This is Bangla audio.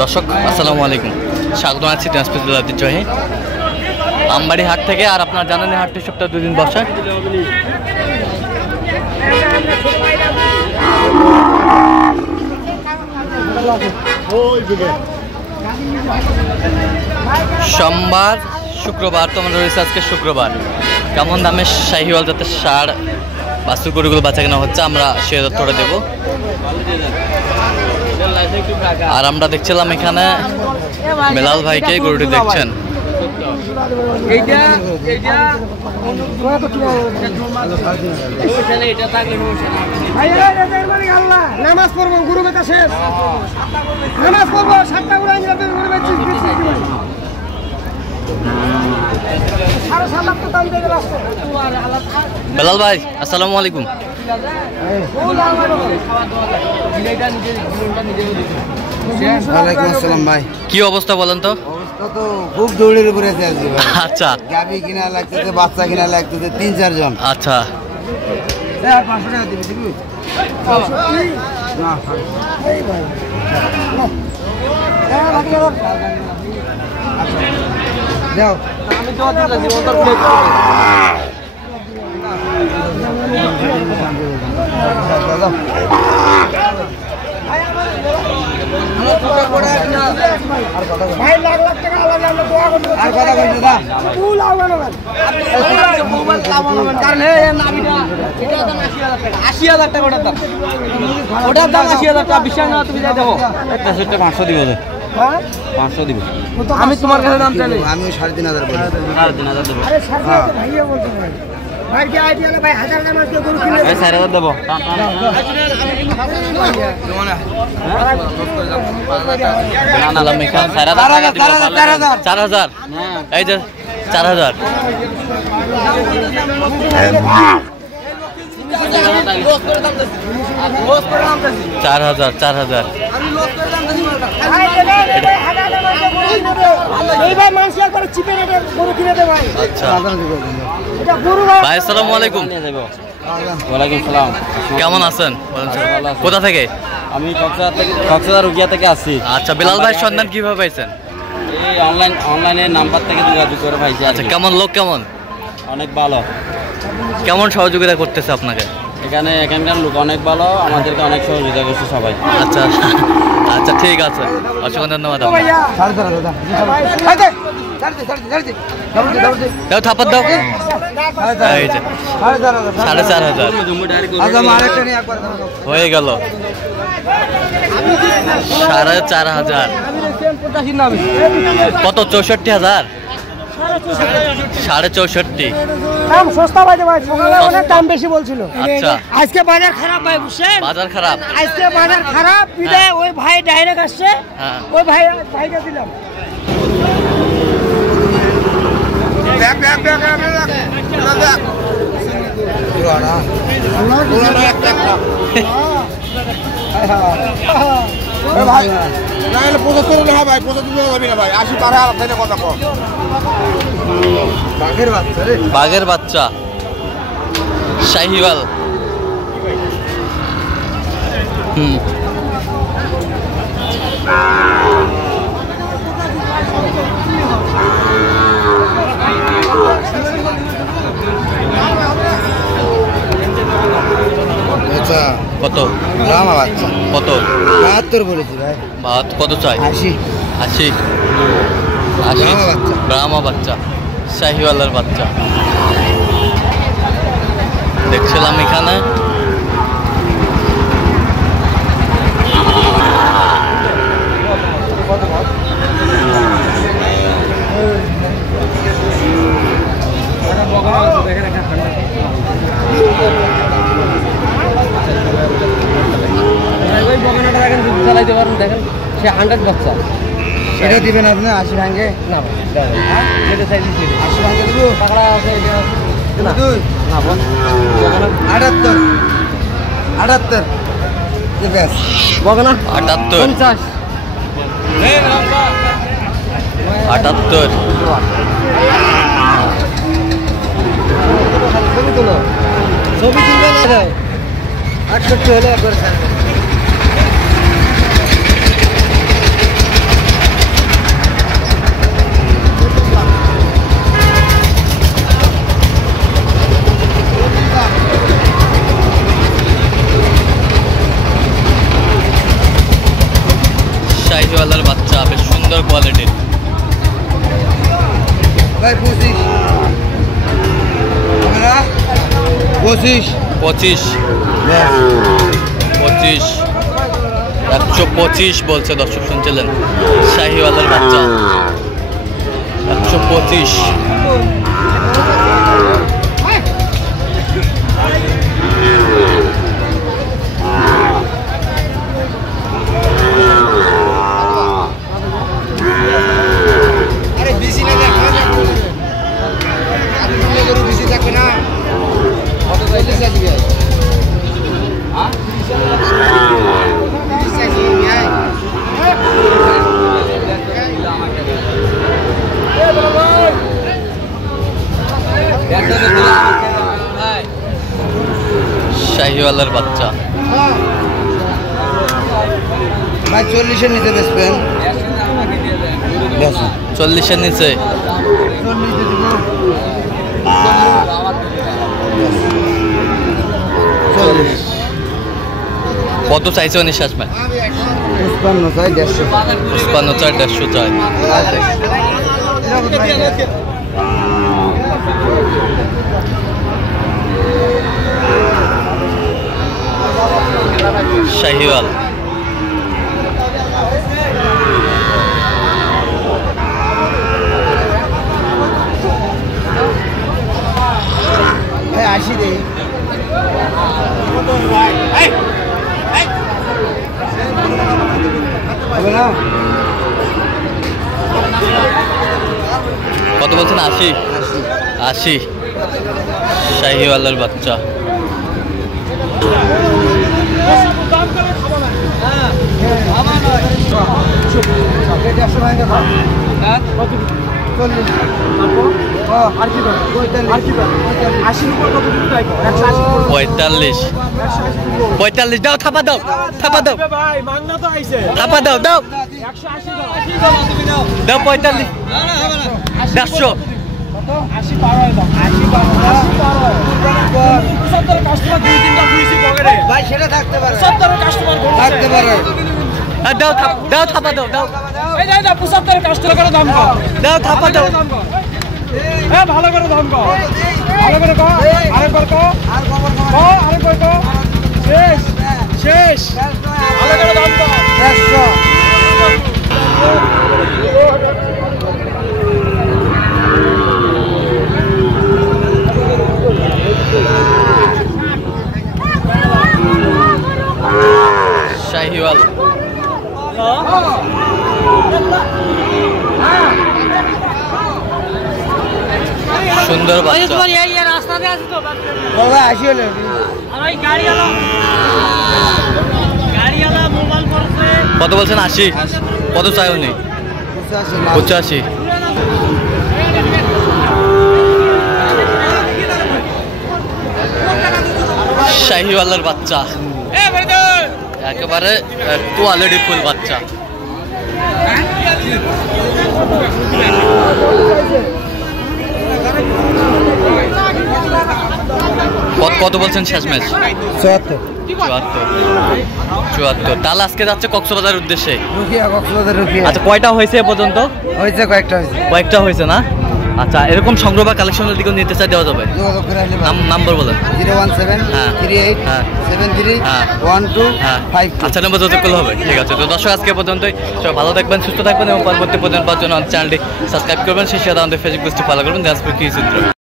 দর্শক আসসালামু আলাইকুম, স্বাগত জানাচ্ছি দিনাজপুর জেলার ঐতিহ্যবাহী আমবাড়ি হাট থেকে। আর আপনারা জানেন এই হাটটি সপ্তাহে 2 দিন বসে। সোমবার, শুক্রবার, তো আমরা রয়েছে আজকে শুক্রবার। কেমন দামে শাহিওয়াল জাতের ষাঁড় বাছুর গরুগুলো বাচ্চা কেনা হচ্ছে আমরা সে তথ্যটা দেবো। আর আমরা দেখছিলাম এখানে বেলাল ভাইকে গরুটি দেখছেন। নামাজ পড়বো, গুরু বেতা শেষ নামাজ পড়বো, 7টা গুলো বেলাল ভাই আসসালামু আলাইকুম। ওয়ালাইকুম আসসালাম ভাই। কি অবস্থা বলেন তো? অবস্থা তো খুব দৌড়ের উপরে আছে আজকে ভাই। আচ্ছা, গাবি কিনা লাগতেছে, বাচ্চা কিনা লাগতেছে, 3-4 জন। আচ্ছা, আর 500 টাকা দিবি দিবি না যাও। আমি তো দিলাম ওটা প্লেট ভাই লাখ লাখ টাকা আলাদা আমরা দোয়া করব। আর কথা কইতে দা ফুল আওয়ানো ভাই আপনি মোবাইল লাগানো কারণ এই নাবিটা এটা দাম 80000 টাকা। 80000 টাকা ওটার দাম, ওটার দাম 80000 টাকা। বিশ্বাস না তুমি যাই দেখো একটা সেটটা 500 দিব দে। হ্যাঁ 500 দিব। আমি তোমার কাছে দাম চাই। আমি 3500 বলি। 3500 দেবো। আরে সারা ভাইয়া বলতে ভাই ভাই কি আইডিয়া না ভাই 1000 দাম আজকে গরু কিনে এই 4000 দেবো। জানালাম এখানে 4000 এই যে 4000। চার হাজার এইবার মানুষ একবারে চিপে রেটে গরু কিনে দে ভাই। আচ্ছা এটা গরু ভাই আসসালামু আলাইকুম। ওয়ালাইকুম সালাম। কেমন আছেন? কোথা থেকে? আমি কক্সবাজার রুকিয়া থেকে আসছি। আচ্ছা, বেলাল ভাই সন্ধান কিভাবে পাইছেন? এই অনলাইনে নাম্বার থেকে যোগাযোগ করে পাইছি। আচ্ছা, কেমন লোক কেমন? অনেক ভালো। কেমন সহযোগিতা করতেছে আপনাকে? এখানকার লোক অনেক ভালো, আমাদেরকে অনেক সহযোগিতা করছে সবাই। আচ্ছা আচ্ছা, ঠিক আছে, অসংখ্য ধন্যবাদ। দাও থাপ্পড় দাও। এই যে 4500 হয়ে গেল। 4500 কত? 64,000। 64.5 দাম সস্তা ভাই ভাই, সকালে অনেক দাম বেশি বলছিল। আচ্ছা, আজকে বাজার খারাপ ভাই, বুঝছেন? বাজার খারাপ। আজকে বাজার খারাপ বিদায় ওই ভাই ডাইরেক্ট আসছে। হ্যাঁ, ওই ভাইকে দিলাম। ভাই নাহলে 75 না ভাই, 75 যাবি না ভাই, 80 টাকা আর থেকে কথা কম। বাঘের বাচ্চা শাহিওয়াল। আচ্ছা কত? ব্রাহ্মা বাচ্চা কত? 72 বলেছি ভাই। ভাত কত চাই? 80 ব্রাহ্মা বাচ্চা শাহিওয়ালের বাচ্চা দেখছিলাম এখানে। চালাইতে পারেন, দেখেন সে 100 বাচ্চা। এটা দিবেন আপনি 80 ভাঙে? না যেটা চাইছি 80 ভাঙে দেবো। টাকা আছে এটা না না বল 78 দিবেন বগনা 78 50 78 ছবি তুলবে না 68 হলে একবার শাহিওয়ালের বাচ্চা বেশ সুন্দর কোয়ালিটির। ভাই 25 25 25 125 বলছে, দর্শক শুনছিলেন। শাহিওয়ালের বাচ্চা 125। শাহিওয়ালের বাচ্চা ভাই 40-এর নিচে বেচবেন? 40-এর নিচে। কত চাইছে উনি শেষ ম্যাচ? 55 চাই 150। 55 চাই 150 চাই। শাহিওয়াল ভাই 80 দেই। হবে না? কত বলছেন? 80। 80 শাহিওয়ালের বাচ্চা। পঁয়তাল্লিশ দাও, থাপা দাও, থাপা দাও, থাপা দাও, দাও দাও 45 150। ভাই সেটা থাকতে পারে, থাকতে পারে। দাও দাও, থাপা দাও, দাও 75 কাস্টমার দাম কর, দাও, থাপা দাও। ভালো করে দাম কর, ভালো করে কর, আরেকবার কর, আরেকবার কর, শেষ শেষ, ভালো করে দাম কর। 150। শাহিওয়াল সুন্দর বাচ্চা। বাবা 80 হলে কত বলছেন? 80। কত চাই উনি? 85। শাহিওয়ালের বাচ্চা একেবারে কোয়ালিটি ফুল বাচ্চা। কত বলছেন শেষ ম্যাচ? 74। 74। তাহলে আজকে যাচ্ছে কক্সবাজারের উদ্দেশ্যে। কক্সবাজার রুকিয়া। আচ্ছা, কয়টা হয়েছে এ পর্যন্ত? হয়েছে কয়েকটা হয়েছে না? আচ্ছা, এরকম সংগ্রহ বা কালেকশনের দিকেও নিতে চাই, দেওয়া যাবে? নাম্বার বলেন। 017 হ্যাঁ 38 হ্যাঁ 73 হ্যাঁ 12 হ্যাঁ 5। আচ্ছা, নম্বর যোগাযোগ করলে হবে। ঠিক আছে, তো দর্শক আজকে পর্যন্তই। সবাই ভালো থাকবেন, সুস্থ থাকবেন এবং পরবর্তী পর্যন্ত পাওয়ার জন্য চ্যানেলটি সাবস্ক্রাইব করবেন। সেই সাথে আমাদের ফেসবুক পেজটি ফলো করবেন। দিনাজপুর কৃষি চিত্র।